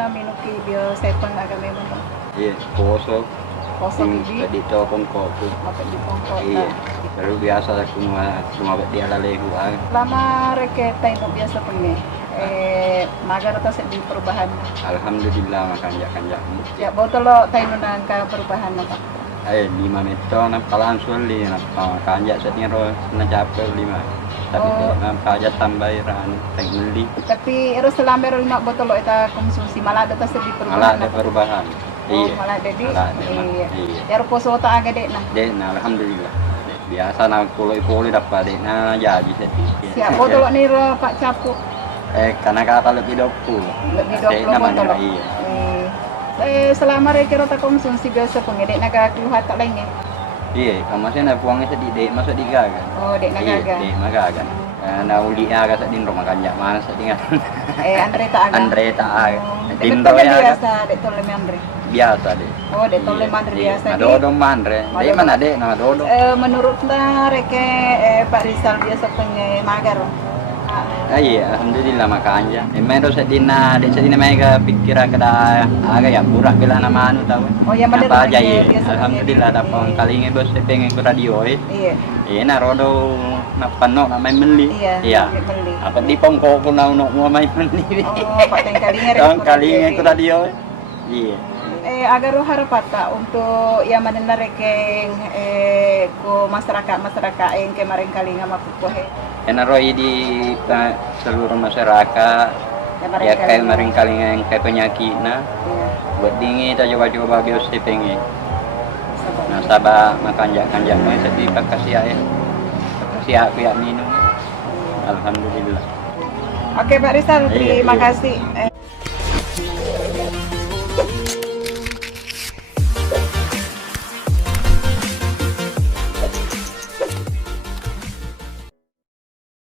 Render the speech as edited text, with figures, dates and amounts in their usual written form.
na minuki bio sepang agame mo no. Iya, kosong. Kosong di Dito pun kopi. apa di pongko Iya. na. Baru biasa aku cuma dia lalehu ang. Lama reke tayo no biasa pengi. Magar ta sa di perubahan. Alhamdulillah makanjak-kanjak. Ya botolo tayo no nang ka perubahan na pa. 5 meter na palang suli na kanjak sa tiro na capek 5. Tapi na pajak tambahiran tag meli. Tapi ero selama ero lima botolo ita konsumsi malada ta sa di perubahan. Malah ada perubahan. Iya. Malah di. Malah ada, Iya. iya. Ya poso ta aga dek na. Dek na alhamdulillah. Biasa na kuloi-kuloi dapat dek na jadi sedikit. Siap botolo ni ro Pak Capu. Karena kata lebih 20. Lebih Dek 20 na botolo. Iya. Selama reke ro ta konsumsi biasa pengedek naga keluhat tak lain ya. Iya, kamasnya na puangnya sedikit masuk digagan. Oh, dek nagaga. Iya, dek magagan. Na uli aga sa din romakan jak mana sa dingan. Andre tak aga. Andre tak aga. Dek Dindo tole ya biasa, dek tole me Andre. biasa deh. Oh, dek tole me Andre biasa. Ada odong mandre. Dek mana dek nama dodo. Menurut na reke Pak Rizal biasa pengen magar. Iya, alhamdulillah makanya. Emang sa din na dek sa din na may pikiran kada aga ya burak bila nama anu tahu. Oh, yang mana apa aja reke iya. biasa Alhamdulillah pengen. dapat kalingin bos pengen ke radio Iya. Iya na rodo na pano na may meli. Iya. Beli. Apa di pongko ko na uno mo may meli. Oh, Pak Tengkalinya Tong kalingin ko radio. Iya. Agar harapata untuk yang mana rekeng ko masyarakat yang kemarin kali nggak makukuhe. Enaroi di seluruh masyarakat ya kayak kemarin kali yang kayak penyakit nah buat dingin kita coba-coba bios pengen. Nah sabah makanjak-kanjak nih sedih kasih ya pihak minum. Alhamdulillah. Oke Pak Rizal, terima Iya. kasih